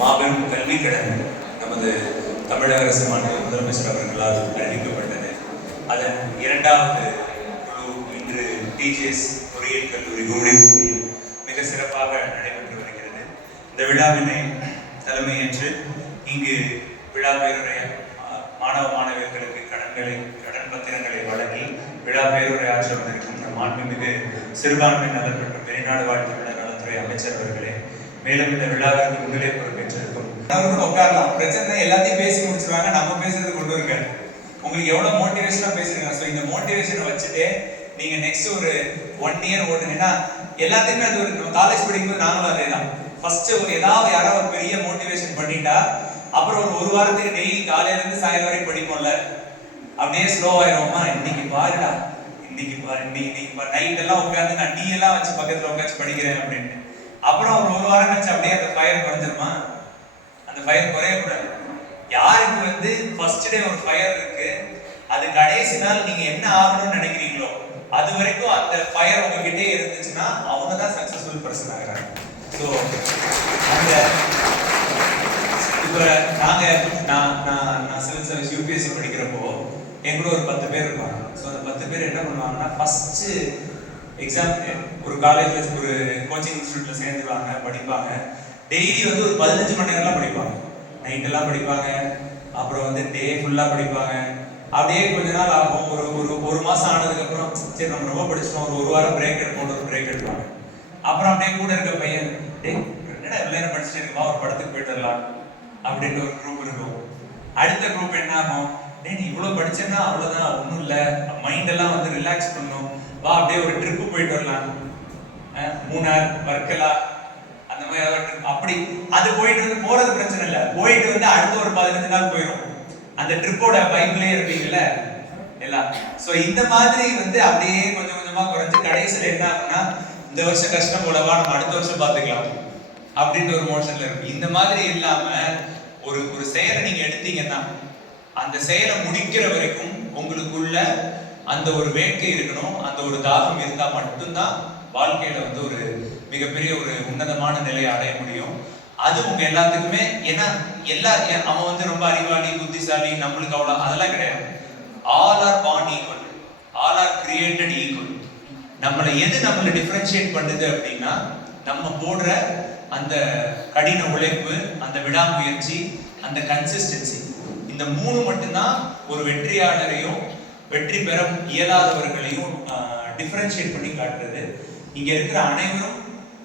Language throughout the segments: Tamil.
மாபெரும் கல்வி கடன் நமது தமிழக அரசு மாநில முதலமைச்சர் அவர்களால் அறிவிக்கப்பட்டது. அதன் இரண்டாவது குழு இன்று டிஜிஎஸ் பொறியியல் கல்லூரி கும்மிடிப்பூண்டியில் மிக சிறப்பாக நடைபெற்று வருகிறது. இந்த விழாவினை தலைமையேற்று இங்கு விழா பேருரை மாணவ மாணவியர்களுக்கு கடன்களை கடன் பத்திரங்களை வழங்கி விழா பேருரை ஆற்ற வந்திருக்கும் மாண்புமிகு சிறுபான்மை நலன் மற்றும் வெளிநாடு வாழ் தமிழர் நலத்துறை அமைச்சர் அவர்களே மேலும் இந்த விழாவிற்கு உங்களே பொறுப்பேற்றிருக்கும் கூட உட்காரலாம். பிரச்சனை எல்லாத்தையும் பேசி முடிச்சிருவாங்க. நம்ம பேசுறது கொண்டு வருங்க உங்களுக்கு எவ்வளவு மோட்டிவேஷனா பேசுறீங்க ஸோ இந்த மோட்டிவேஷனை வச்சுட்டு நீங்க நெக்ஸ்ட் ஒரு ஒன் இயர் ஓட்டுனீங்கன்னா எல்லாத்தையுமே அது ஒரு காலேஜ் படிக்கும்போது நாங்களும் அதே தான் ஃபர்ஸ்ட் ஒரு ஏதாவது யாராவது ஒரு பெரிய மோட்டிவேஷன் பண்ணிட்டா அப்புறம் ஒரு ஒரு வாரத்துக்கு டெய்லி காலையில இருந்து சாயங்காலம் வரைக்கும் படிப்போம்ல. அப்படியே ஸ்லோ ஆயிடுவோமா இன்னைக்கு பாருடா. இன்னைக்கு பாரு இன்னைக்கு இன்னைக்கு பாரு. நைட் எல்லாம் உட்காந்து நான் டீ எல்லாம் வச்சு பக்கத்துல உட்காந்து படிக்கிறேன் அப்படின்னு. அப்புறம் ஒரு ஒரு வாரம் கழிச்சு அப்படியே அந்த ஃபயர் குறைஞ்சிருமா? அந்த ஃபயர் குறையக்கூடாது. யாருக்கு வந்து ஃபர்ஸ்ட் டே ஒரு ஃபயர் இருக்கு அது கடைசி நாள் நீங்க என்ன ஆகணும்னு நினைக்கிறீங்களோ அது வரைக்கும் அந்த ஃபயர் உங்ககிட்டே இருந்துச்சுன்னா அவங்க தான் சக்சஸ்ஃபுல் பர்சன் ஆகிறாங்க. ஸோ அந்த இப்போ நாங்கள் நான் நான் நான் சிவில் சர்வீஸ் யூபிஎஸ்சி படிக்கிறப்போ எங்களோட ஒரு பத்து பேர் இருப்பாங்க. ஸோ அந்த பத்து பேர் என்ன பண்ணுவாங்கன்னா ஃபர்ஸ்ட் எக்ஸாம் ஒரு காலேஜ்ல ஒரு கோச்சிங் இன்ஸ்டியூட்ல சேர்ந்துருவாங்க படிப்பாங்க. டெய்லி வந்து ஒரு பதினஞ்சு மணி நேரம்லாம் படிப்பாங்க. நைட் எல்லாம் படிப்பாங்க. அப்புறம் வந்து டே ஃபுல்லா படிப்பாங்க. அப்படியே கொஞ்ச நாள் ஆகும். ஒரு ஒரு ஒரு மாசம் ஆனதுக்கு அப்புறம் சரி நம்ம ரொம்ப படிச்சிட்டோம். ஒரு ஒரு வாரம் பிரேக் எடுப்போம். ஒரு பிரேக் எடுப்பாங்க. அப்புறம் அப்படியே கூட இருக்க பையன் டே என்னடா இவ்வளவு படிச்சுட்டு இருக்கா? ஒரு படத்துக்கு போயிட்டு வரலாம். அப்படின்ற ஒரு குரூப் இருக்கும். அடுத்த குரூப் என்ன ஆகும்? டே நீ இவ்வளவு படிச்சேன்னா அவ்வளவுதான். ஒன்றும் இல்லை. மைண்ட் எல்லாம் வந்து ரிலாக்ஸ் பண்ணும் வா அப்படியே ஒரு ட்ரிப்பு போயிட்டு வரலாம். மூணார் வர்க்கலா அந்த மாதிரி அப்படி அது போயிட்டு வந்து போறது பிரச்சனை இல்லை. போயிட்டு வந்து அடுத்த ஒரு பதினஞ்சு நாள் போயிடும் அந்த ட்ரிப்போட பைப்லேயே இருப்பீங்கல்ல எல்லாம். ஸோ இந்த மாதிரி வந்து அப்படியே கொஞ்சம் கொஞ்சமா குறைஞ்சு கடைசியில் என்ன ஆகும்னா இந்த வருஷம் கஷ்டம் போலவா நம்ம அடுத்த வருஷம் பார்த்துக்கலாம் அப்படின்ற ஒரு மோஷன்ல இருக்கும். இந்த மாதிரி இல்லாம ஒரு ஒரு செயலை நீங்க எடுத்தீங்கன்னா அந்த செயலை முடிக்கிற வரைக்கும் உங்களுக்குள்ள அந்த ஒரு வேட்கை இருக்கணும். அந்த ஒரு தாகம் இருந்தா மட்டும்தான் வாழ்க்கையில வந்து ஒரு மிகப்பெரிய ஒரு உன்னதமான நிலையை அடைய முடியும். அது உங்க எல்லாத்துக்குமே ஏன்னா எல்லா அவன் வந்து ரொம்ப அறிவாளி புத்திசாலி நம்மளுக்கு அவ்வளவு அதெல்லாம் கிடையாது. All are born equal all are created equal நம்மளை எது நம்மளை டிஃபரன்ஷியேட் பண்ணுது அப்படின்னா நம்ம போடுற அந்த கடின உழைப்பு அந்த விடாமுயற்சி அந்த கன்சிஸ்டன்சி இந்த மூணு மட்டும்தான் ஒரு வெற்றியாளரையும் வெற்றி பெற இயலாதவர்களையும் டிஃபரன்ஷியேட் பண்ணி காட்டுறது. இங்க இருக்கிற அனைவரும்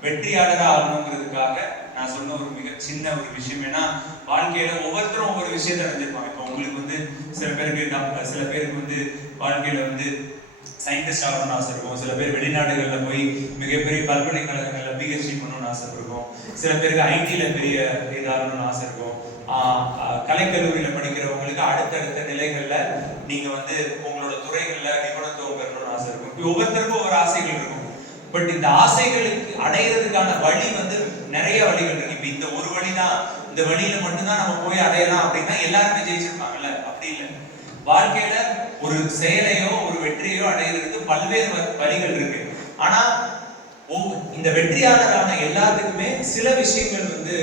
வெற்றியாளராக ஆகணுங்கிறதுக்காக நான் சொன்ன ஒரு மிக சின்ன ஒரு விஷயம். ஏன்னா வாழ்க்கையில ஒவ்வொருத்தரும் ஒவ்வொரு விஷயத்த அடைஞ்சிருப்பாங்க இப்போ உங்களுக்கு வந்து சில பேருக்கு சில பேருக்கு வந்து வாழ்க்கையில வந்து சயின்டிஸ்ட் ஆகணும்னு ஆசை இருக்கும். சில பேர் வெளிநாடுகளில் போய் மிகப்பெரிய பல்கலைக்கழகங்களில் பிஹெச்டி பண்ணணும்னு ஆசை இருக்கும். சில பேருக்கு ஐடியில் பெரிய இதாகணும்னு ஆசை இருக்கும். கலைக்கல்லூரியில் படிக்கிறவங்களுக்கு அடுத்தடுத்த நிலைகளில் நீங்கள் வந்து உங்களோட துறைகளில் நிபுணத்துவம் பெறணும்னு ஆசை இருக்கும். ஒவ்வொருத்தருக்கும் ஒவ்வொரு ஆசைகள் இருக்கும். பட் இந்த ஆசைகளுக்கு அடையிறதுக்கான வழி வந்து நிறைய வழிகள் இருக்கு. இப்ப இந்த ஒரு வழி தான் இந்த வழியில மட்டும்தான் நம்ம போய் அடையலாம் அப்படின்னா எல்லாருமே ஜெயிச்சிருப்பாங்கல்ல? அப்படி இல்லை. வாழ்க்கையில ஒரு செயலையோ ஒரு வெற்றியோ அடையிறதுக்கு பல்வேறு வ- வழிகள் இருக்கு. ஆனா இந்த வெற்றியாளரான எல்லாத்துக்குமே சில விஷயங்கள் வந்து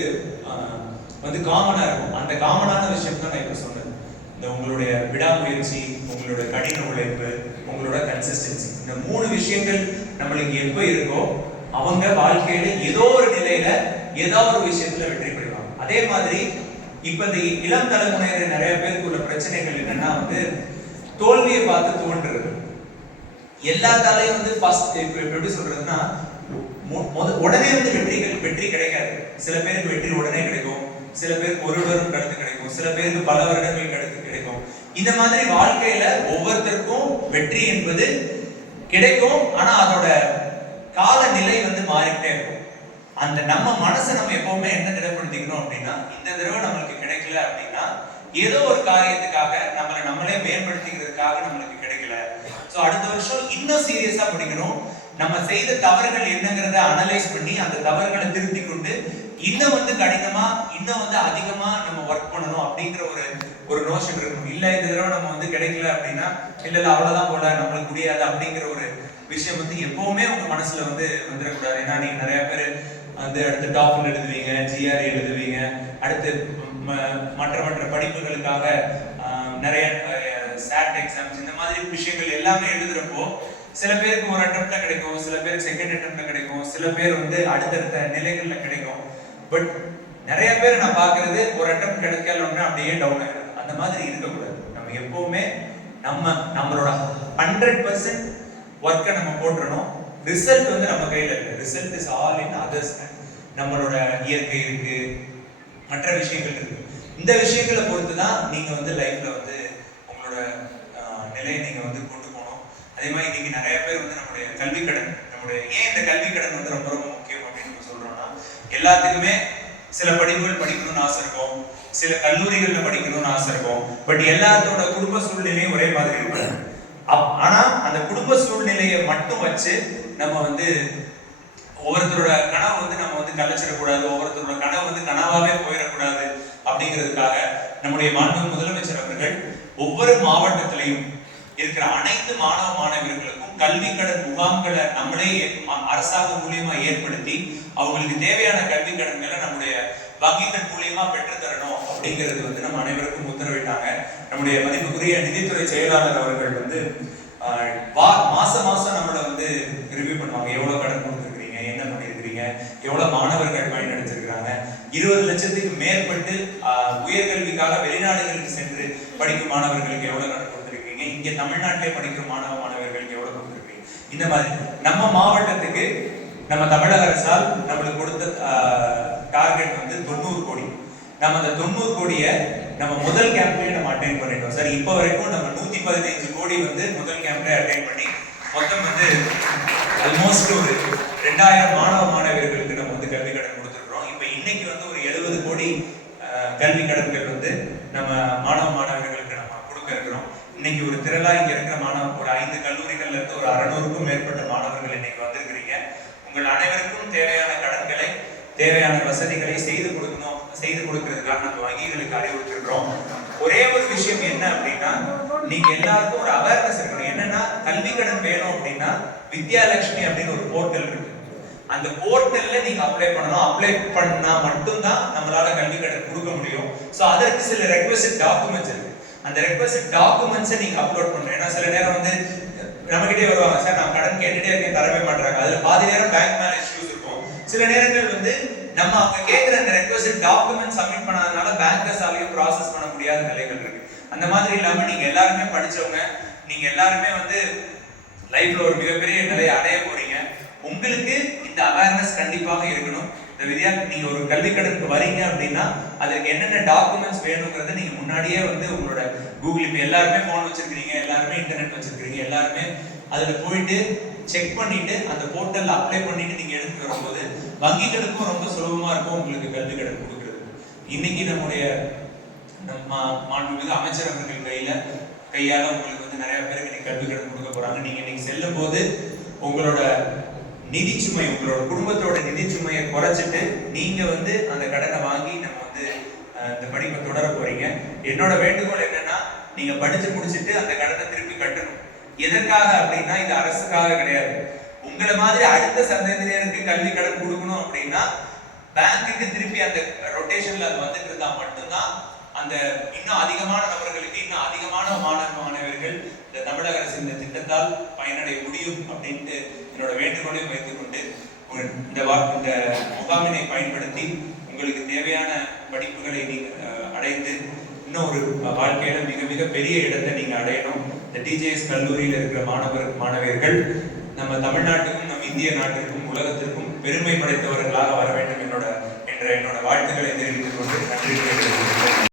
வந்து காமனா இருக்கும். அந்த காமனான விஷயம் தான் நான் இப்ப சொன்னேன். இந்த உங்களுடைய விடாமுயற்சி உங்களுடைய கடின உழைப்பு உங்களோட கன்சிஸ்டன்சி இந்த மூணு விஷயங்கள் நம்மளுக்கு எப்போ இருக்கோ அவங்க வாழ்க்கையில ஏதோ ஒரு நிலையில ஏதோ ஒரு விஷயத்துல வெற்றி பெறுவாங்க. அதே மாதிரி இப்ப இந்த இளம் தலைமுறையில நிறைய பேருக்கு உள்ள பிரச்சனைகள் என்னன்னா வந்து தோல்வியை பார்த்து தோன்றுறது. எல்லாத்தாலையும் வந்து ஃபர்ஸ்ட் எப்படி சொல்றதுன்னா முத- உடனே வந்து வெற்றிகள் வெற்றி கிடைக்காது. சில பேருக்கு வெற்றி உடனே கிடைக்கும். சில பேருக்கு ஒரு வருடம் கடுத்து கிடைக்கும். சில பேருக்கு பல வருடங்கள் கடுத்து கிடைக்கும். இந்த மாதிரி வாழ்க்கையில ஒவ்வொருத்தருக்கும் வெற்றி என்பது கிடைக்கும் ஆனா அதோட காலநிலை வந்து மாறிக்கிட்டே இருக்கும். அந்த நம்ம மனசை நம்ம எப்பவுமே என்ன திடப்படுத்திக்கணும் அப்படின்னா இந்த தடவை நம்மளுக்கு கிடைக்கல அப்படின்னா ஏதோ ஒரு காரியத்துக்காக நம்மளை நம்மளே மேம்படுத்திக்கிறதுக்காக நம்மளுக்கு கிடைக்கல. சோ அடுத்த வருஷம் இன்னும் சீரியஸா படிக்கணும். நம்ம செய்த தவறுகள் என்னங்கிறத அனலைஸ் பண்ணி அந்த தவறுகளை திருத்தி கொண்டு இன்னும் வந்து கடினமா இன்னும் வந்து அதிகமா நம்ம ஒர்க் பண்ணணும் அப்படிங்கிற ஒரு ஒரு நோஷன் இருக்கணும் இல்ல இந்த தடவை நம்ம வந்து கிடைக்கல அப்படின்னா இல்ல இல்ல அவ்வளவுதான் போல நம்மளுக்கு முடியாது அப்படிங்கிற ஒரு விஷயம் வந்து எப்பவுமே உங்க மனசுல வந்து வந்துடக்கூடாது. ஏன்னா நீங்க நிறைய பேர் வந்து அடுத்து டாஃபல் எழுதுவீங்க ஜிஆர் எழுதுவீங்க அடுத்து ம- மற்ற மற்ற படிப்புகளுக்காக ஆஹ், நிறைய சாட் எக்ஸாம்ஸ் இந்த மாதிரி விஷயங்கள் எல்லாமே எழுதுறப்போ சில பேருக்கு ஒரு அட்டம்ப்ட்ல கிடைக்கும் சில பேருக்கு செகண்ட் அட்டம்ப்ட்ல கிடைக்கும் சில பேர் வந்து அடுத்தடுத்த நிலைகள்ல கிடைக்கும். பட் நிறைய பேர் நான் பார்க்கறது ஒரு அட்டம் கிடைக்கலன்னா அப்படியே டவுன் ஆகிடுது அந்த மாதிரி இருக்கக்கூடாது. நம்ம எப்பவுமே நம்ம நம்மளோட ஹண்ட்ரட் பர்சன்ட் ஒர்க்கை நம்ம போட்டுறணும். ரிசல்ட் வந்து நம்ம கையில் இருக்கு. Result is all in others நம்மளோட இயற்கை இருக்கு. மற்ற விஷயங்கள் இருக்கு. இந்த விஷயங்களை பொறுத்து தான் நீங்க வந்து லைஃப்ல வந்து உங்களோட நிலையை நீங்க வந்து கொண்டு போகணும். அதே மாதிரி இன்னைக்கு நிறைய பேர் வந்து நம்முடைய கல்வி கடன் நம்முடைய ஏன் இந்த கல்வி கடன் வந்து ரொம்ப ரொம்ப முக்கியம் அப்படின்னு நம்ம சொல்றோம்னா எல்லாத்துக்குமே சில படிப்புகள் படிக்கணும்னு ஆசை இருக்கும். சில கல்லூரிகள்ல படிக்கணும்னு ஆசை இருக்கும். பட் எல்லாத்தோட குடும்ப சூழ்நிலையும் ஒரே மாதிரி இருக்கும். அப்- ஆனா அந்த குடும்ப சூழ்நிலையை மட்டும் வச்சு நம்ம வந்து ஒவ்வொருத்தரோட கனவு வந்து நம்ம வந்து கலைச்சிடக்கூடாது ஒவ்வொருத்தரோட கனவு வந்து கனவாவே போயிடக்கூடாது அப்படிங்கிறதுக்காக நம்முடைய மாண்பு முதலமைச்சர் அவர்கள் ஒவ்வொரு மாவட்டத்திலையும் இருக்கிற அனைத்து மாணவ மாணவர்களுக்கும் கல்வி கடன் முகாம்களை நம்மளே அரசாங்கம் மூலியமா ஏற்படுத்தி அவங்களுக்கு தேவையான கல்வி கடன்களை நம்முடைய வங்கிகள் மூலியமா பெற்றுத்தரணும் அப்படிங்கிறது வந்து நம்ம அனைவருக்கும் உத்தரவிட்டாங்க. நம்முடைய மதிப்புக்குரிய நிதித்துறை செயலாளர் அவர்கள் வந்து வா மாசம் மாசம் நம்மள வந்து ரிவ்யூ பண்ணுவாங்க. எவ்வளவு கடன் கொடுத்துருக்கீங்க என்ன பண்ணிருக்கிறீங்க எவ்வளவு மாணவர்கள் பயனடைஞ்சிருக்கிறாங்க இருபது லட்சத்துக்கு மேற்பட்டு உயர்கல்விக்காக வெளிநாடுகளுக்கு சென்று படிக்கும் மாணவர்களுக்கு எவ்வளவு கடன் கொடுத்துருக்கீங்க? இங்க தமிழ்நாட்டிலே படிக்கிற மாணவ இந்த மாதிரி நம்ம மாவட்டத்துக்கு நம்ம தமிழக அரசால் நம்மளுக்கு கொடுத்த டார்கெட் வந்து தொண்ணூறு கோடி. நம்ம அந்த தொண்ணூறு கோடியை நம்ம முதல் கேம்ப்லேயே நம்ம அட்டைன் பண்ணிட்டோம். சார் இப்போ வரைக்கும் நம்ம நூத்தி பதினைஞ்சு கோடி வந்து முதல் கேம்ப்ல அட்டைன் பண்ணி மொத்தம் வந்து ஆல்மோஸ்ட் ஒரு ரெண்டாயிரம் மாணவ மாணவியர்களுக்கு நம்ம வந்து கல்வி கடன் கொடுத்துருக்கோம் இப்போ இன்னைக்கு வந்து ஒரு எழுபது கோடி அஹ், கல்வி கடன்கள் வந்து நம்ம மாணவ மாணவர்களுக்கு நம்ம கொடுக்க இருக்கிறோம் இன்னைக்கு ஒரு திரளா இங்க இருக்கிற மாணவ ஒரு ஐந்து கல்லூரிகள்ல இருந்து நூறுக்கும் மேற்பட்ட மாணவர்கள் இன்னைக்கு வந்திருக்கிறீங்க. உங்கள் அனைவருக்கும் தேவையான கடன்களை தேவையான வசதிகளை செய்து கொடுக்கணும் செய்து கொடுக்கறதுக்காக நம்ம வங்கிகளுக்கு அறிவுறுத்திருக்கிறோம். ஒரே ஒரு விஷயம் என்ன அப்படின்னா நீங்க எல்லாருக்கும் ஒரு அவேர்னஸ் இருக்கணும். என்னன்னா கல்வி கடன் வேணும் அப்படின்னா வித்யாலட்சுமி அப்படின்னு ஒரு போர்ட்டல் இருக்கு. அந்த போர்ட்டல்ல நீங்க அப்ளை பண்ணணும். அப்ளை பண்ணா மட்டும்தான் நம்மளால கல்வி கடன் கொடுக்க முடியும். ஸோ அதற்கு சில ரெக்வஸ்ட் டாக்குமெண்ட்ஸ் இருக்கு. அந்த ரெக்வஸ்ட் டாக்குமெண்ட்ஸை நீங்க அப்லோட் பண்ணணும். ஏன்னா சில நேரம் வந்து நம்மகிட்டே வருவாங்க. சார் நான் கடன் கேட்டுட்டே இருக்கேன் தரவே மாட்டாங்க அதுல பாதி நேரம் பேங்க் மேல இஷ்யூஸ் இருக்கும். சில நேரங்கள் வந்து நம்ம அவங்க கேட்குற அந்த ரெக்வஸ்ட் டாக்குமெண்ட் சப்மிட் பண்ணாதனால பேங்கர்ஸாலையும் ப்ராசஸ் பண்ண முடியாத நிலைகள் இருக்கு. அந்த மாதிரி இல்லாம நீங்க எல்லாருமே படிச்சவங்க நீங்க எல்லாருமே வந்து லைஃப்ல ஒரு மிகப்பெரிய நிலையை அடைய போறீங்க. உங்களுக்கு இந்த அவேர்னஸ் கண்டிப்பாக இருக்கணும். இந்த வித்யா நீங்க ஒரு கல்வி கடனுக்கு வரீங்க அப்படின்னா அதுக்கு என்னென்ன டாக்குமெண்ட்ஸ் வேணுங்கிறத நீங்க முன்னாடியே வந்து உங்களோட கூகுள் இப்போ எல்லாருமே ஃபோன் வச்சிருக்கீங்க எல்லாருமே இன்டர்நெட் வச்சிருக்கீங்க எல்லாருமே அதுல போயிட்டு செக் பண்ணிட்டு அந்த போர்ட்டல்ல அப்ளை பண்ணிட்டு நீங்க எடுத்து வரும்போது வங்கிகளுக்கும் ரொம்ப சுலபமா இருக்கும் உங்களுக்கு கல்வி கடன் கொடுக்கறது இன்னைக்கு நம்முடைய நம்ம மாண்புமிகு அமைச்சர் அவர்கள் கையில கையால உங்களுக்கு வந்து நிறைய பேருக்கு இன்னைக்கு கல்வி கடன் கொடுக்க போறாங்க. நீங்க இன்னைக்கு செல்லும் போது உங்களோட நிதி சுமை உங்களோட குடும்பத்தோட நிதி சுமையை குறைச்சிட்டு நீங்க வந்து அந்த கடனை வாங்கி நம்ம வந்து இந்த படிப்பை தொடர போறீங்க. என்னோட வேண்டுகோள் என்னன்னா நீங்க படிச்சு முடிச்சுட்டு அந்த கடனை திருப்பி கட்டணும். எதற்காக அப்படின்னா இது அரசுக்காக கிடையாது. உங்களை மாதிரி அடுத்த சந்ததியினருக்கு கல்வி கடன் கொடுக்கணும் அப்படின்னா பேங்க்குக்கு திருப்பி அந்த ரொட்டேஷன்ல அது வந்துட்டு இருந்தா மட்டும்தான் அந்த இன்னும் அதிகமான நபர்களுக்கு இன்னும் அதிகமான மாணவ மாணவர்கள் இந்த தமிழக அரசு இந்த திட்டத்தால் பயனடைய முடியும் அப்படின்ட்டு என்னோட வேண்டுகோளையும் வைத்துக் கொண்டு இந்த வா- இந்த முகாமினை பயன்படுத்தி உங்களுக்கு தேவையான படிப்புகளை நீங்கள் அடைந்து இன்னும் ஒரு வாழ்க்கையில மிக மிக பெரிய இடத்தை நீங்க அடையணும். இந்த டிஜேஎஸ் கல்லூரியில் இருக்கிற மாணவர் மாணவியர்கள் நம்ம தமிழ்நாட்டுக்கும் நம் இந்திய நாட்டிற்கும் உலகத்திற்கும் பெருமை படைத்தவர்களாக வர வேண்டும் என்னோட என்ற என்னோட வாழ்த்துக்களை தெரிவித்துக் கொண்டு நன்றி